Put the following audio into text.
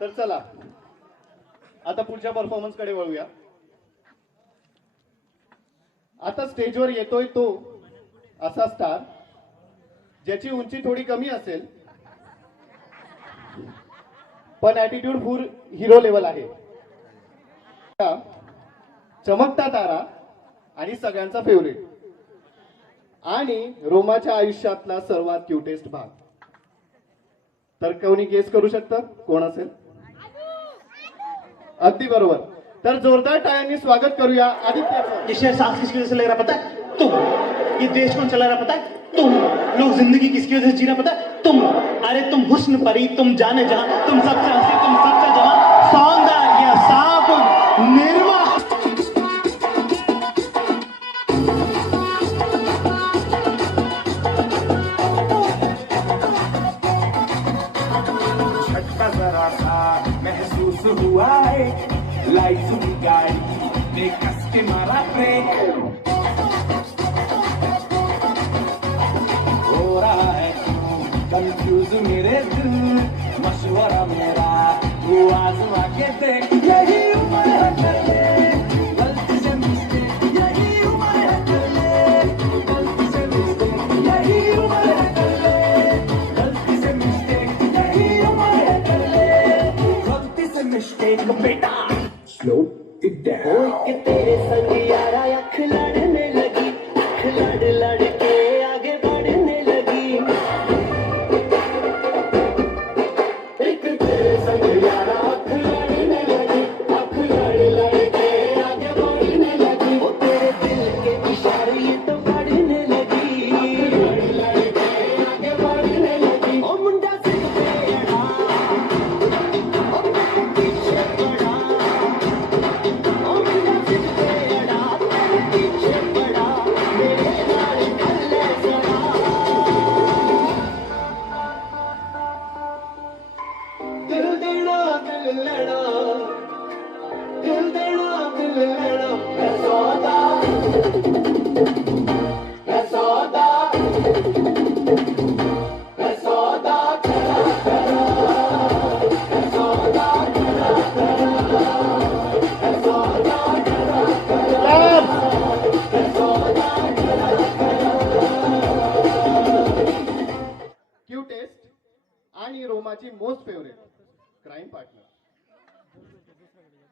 तर चला आता पुढच्या परफॉर्मन्स कडे वळूया. आता स्टेजवर येतोय तो असा स्टार ज्याची उंची थोडी कमी असेल पण ऍटिट्यूड फुल हिरो लेवल आहे. चमकता तारा आणि सगळ्यांचा फेवरेट आणि रोमाच्या आयुष्यातला सर्वात क्यूटेस्ट भाग. तर कोणी गेस करू शकतं कोण असेल? अगदी बरोबर. तर जोरदार टाळ्यांनी स्वागत करूया आदित्याचं. ये शहर सांस किसकी वजह से ले रहा पता है? तुम. ये देश कौन चला रहा पता है? तुम. लोग जिंदगी किसकी वजह से जी रहा पता है? तुम. अरे तुम हुस्न परी, तुम जाने जहां, तुम सबसे हंसी, तुम सबसे जवान, सौंदर्य साबुन निर्मा. झटका जरा सा महसूस हुआ है, लाइफ की गाड़ी ने कस के मारा ब्रेक. हो रहा है कंफ्यूज मेरे दिल, मशवरा मेरा वो आजमा के देख. यही उम्र है कर ले गलती से मिस्टेक, यही उम्र है कर ले गलती से मिस्टेक, यही उम्र है कर ले गलती से मिस्टेक, यही उम्र है कर ले गलती से मिस्टेक. बेटा slow it down. तेरे संग यारा अख